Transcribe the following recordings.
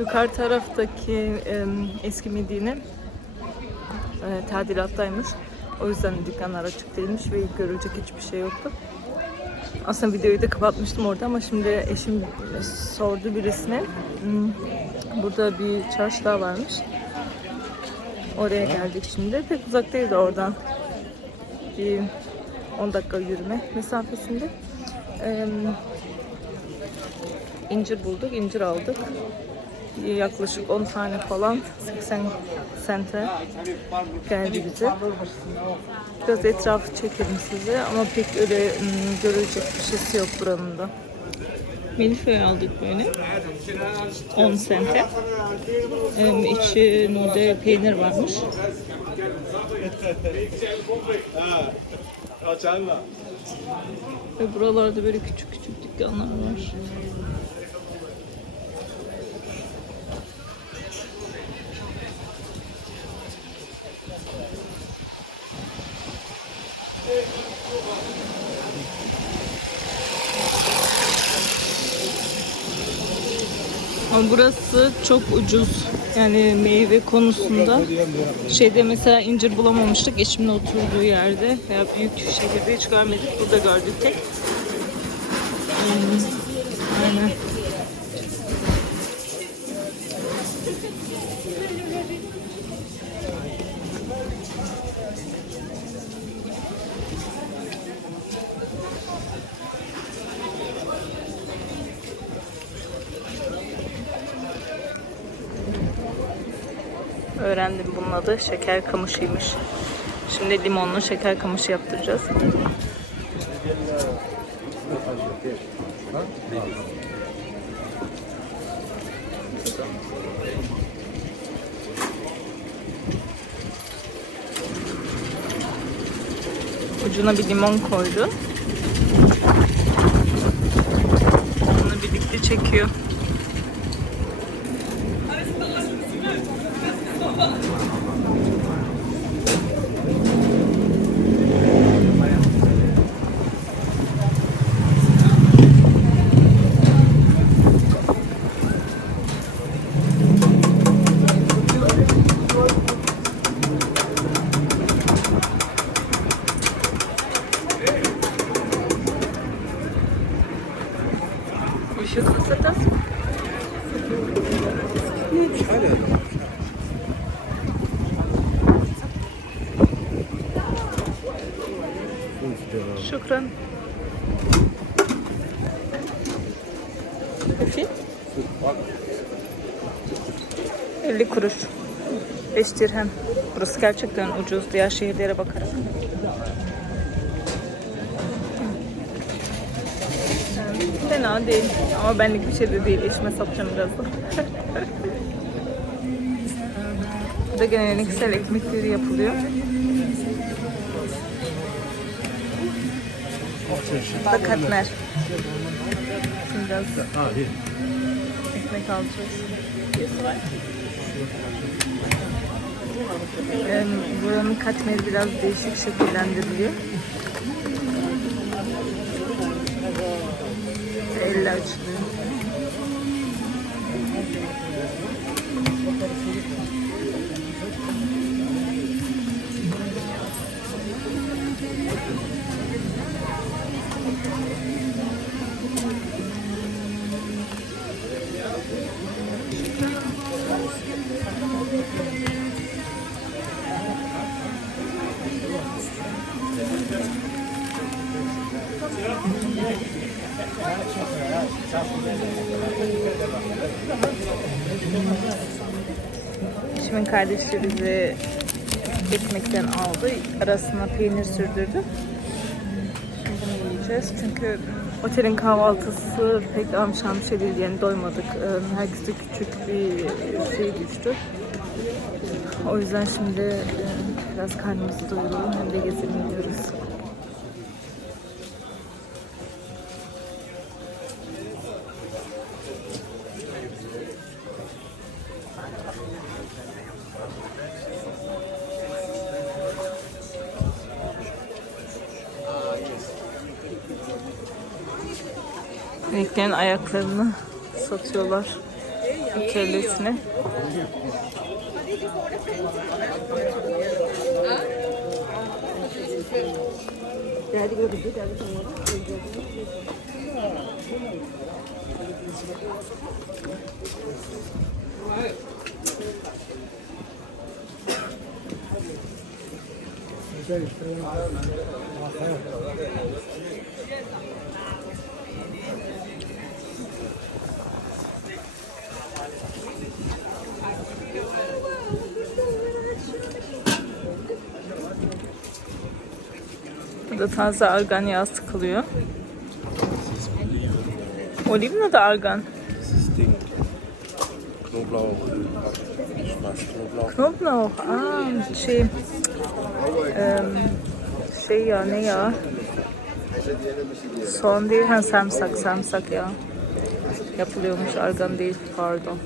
Yukarı taraftaki e, eski Medine e, tadilattaymış. O yüzden dükkanlar açık değilmiş ve görülecek hiçbir şey yoktu. Aslında videoyu da kapatmıştım orada ama şimdi eşim sordu birisine. Hmm, Burada bir çarşı daha varmış. Oraya geldik şimdi. Pek uzak değil de oradan. Bir 10 dakika yürüme mesafesinde. Ee, incir bulduk, incir aldık. Yaklaşık 10 tane falan 80 sente geldi bize. Biraz etrafı çekelim size ama pek öyle ım, görülecek bir şeysi yok buranın da. Milföy aldık böyle. 10 sente. Ee, içinde peynir varmış. Ve buralarda böyle küçük küçük dükkanlar var. Ama burası çok ucuz. Yani meyve konusunda. Şeyde mesela incir bulamamıştık eşimin oturduğu yerde veya büyük şehirde hiç görmedik. Burada gördük tek. Hmm, Aynen. Öğrendim bunun adı şeker kamışıymış. Şimdi limonlu şeker kamışı yaptıracağız. Ucuna bir limon koydu. Bunu birlikte çekiyor. Oh, my God. Şükran. Kafi? 50 kuruş. 5 dirhem. Burası gerçekten ucuz diğer şehirlere bakarak. Fena değil ama benlik bir şey de değil. İçime satacağım birazdan. Burada geleneksel ekmekleri yapılıyor. Bu da katmer. Şimdi Biraz ekmek alacağız. Ee, buranın katmeri biraz değişik şekillendiriliyor. Elle açılıyor. Şimdi kardeşleri bize ekmekten aldı. Arasına peynir sürdürdü. Şimdi bunu yiyeceğiz. Çünkü otelin kahvaltısı pek amşam bir şey değil. Yani doymadık. Ee, Herkese küçük bir şey düştü. O yüzden şimdi e, biraz karnımızı doyuralım hem de gezelim diyoruz. İneklerin ayaklarını satıyorlar. kellesini. Burada taze argan yağı sıkılıyor. Oliven da argan. Knoblauch. Knoblauch. Aa, şey em, şey ya ne ya? Soğan değil, ha sarımsak, sarımsak ya. Yapılıyormuş, argan değil, pardon.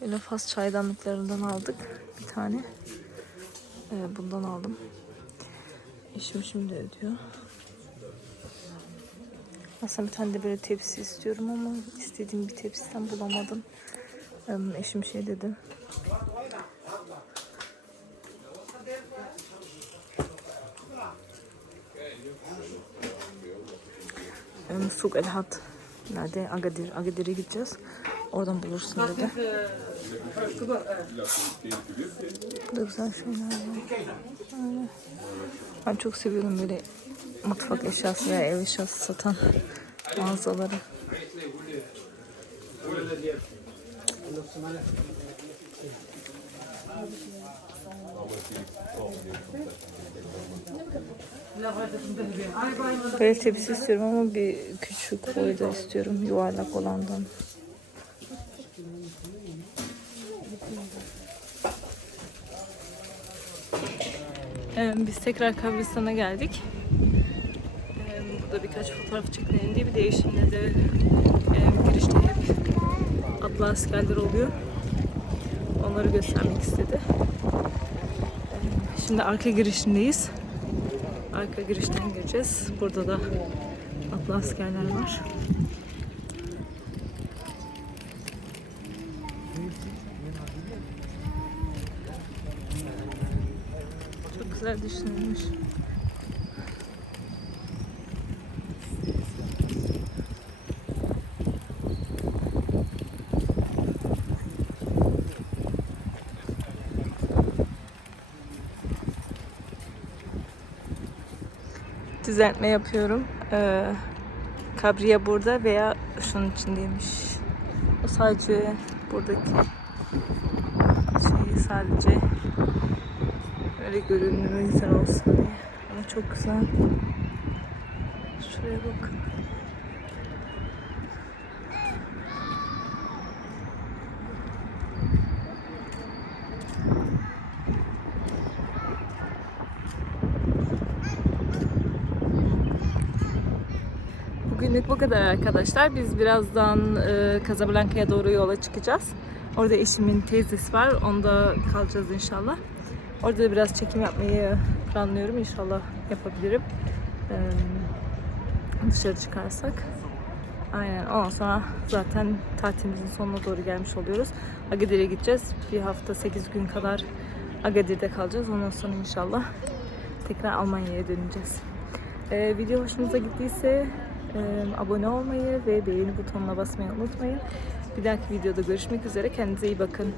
Böyle fas çaydanlıklarından aldık bir tane. Ee, bundan aldım. Eşim şimdi ödüyor. Aslında bir tane de böyle tepsi istiyorum ama istediğim bir tepsiden bulamadım. Eşim şey dedi. Suk El Hat. Nerede? Agadir. Agadir'e gideceğiz. Oradan bulursun dedi. Burada güzel şeyler var. Ben çok seviyorum böyle mutfak eşyası veya ev eşyası satan mağazaları. Böyle tepsi istiyorum ama bir küçük boyda istiyorum yuvarlak olandan. Ee, biz tekrar kabristan'a geldik. Burada birkaç fotoğraf çekelim diye bir değişimde de e, girişte hep atlı askerler oluyor. Onları göstermek istedi. Şimdi arka girişindeyiz. Arka girişten gireceğiz. Burada da atlı askerler var. Çok güzel düşünülmüş. Düzeltme yapıyorum. Ee, kabriye burada veya şunun içindeymiş. O sadece buradaki şeyi sadece Öyle görünümü güzel olsun diye. Ama çok güzel. Şuraya bakın. Bugünlük bu kadar arkadaşlar. Biz birazdan e, Casablanca'ya doğru yola çıkacağız. Orada eşimin teyzesi var. Onda kalacağız inşallah. Orada da biraz çekim yapmayı planlıyorum. İnşallah yapabilirim. Ee, dışarı çıkarsak. Aynen. Ondan sonra zaten tatilimizin sonuna doğru gelmiş oluyoruz. Agadir'e gideceğiz. Bir hafta 8 gün kadar Agadir'de kalacağız. Ondan sonra inşallah tekrar Almanya'ya döneceğiz. Ee, video hoşunuza gittiyse e, abone olmayı ve beğeni butonuna basmayı unutmayın. Bir dahaki videoda görüşmek üzere. Kendinize iyi bakın.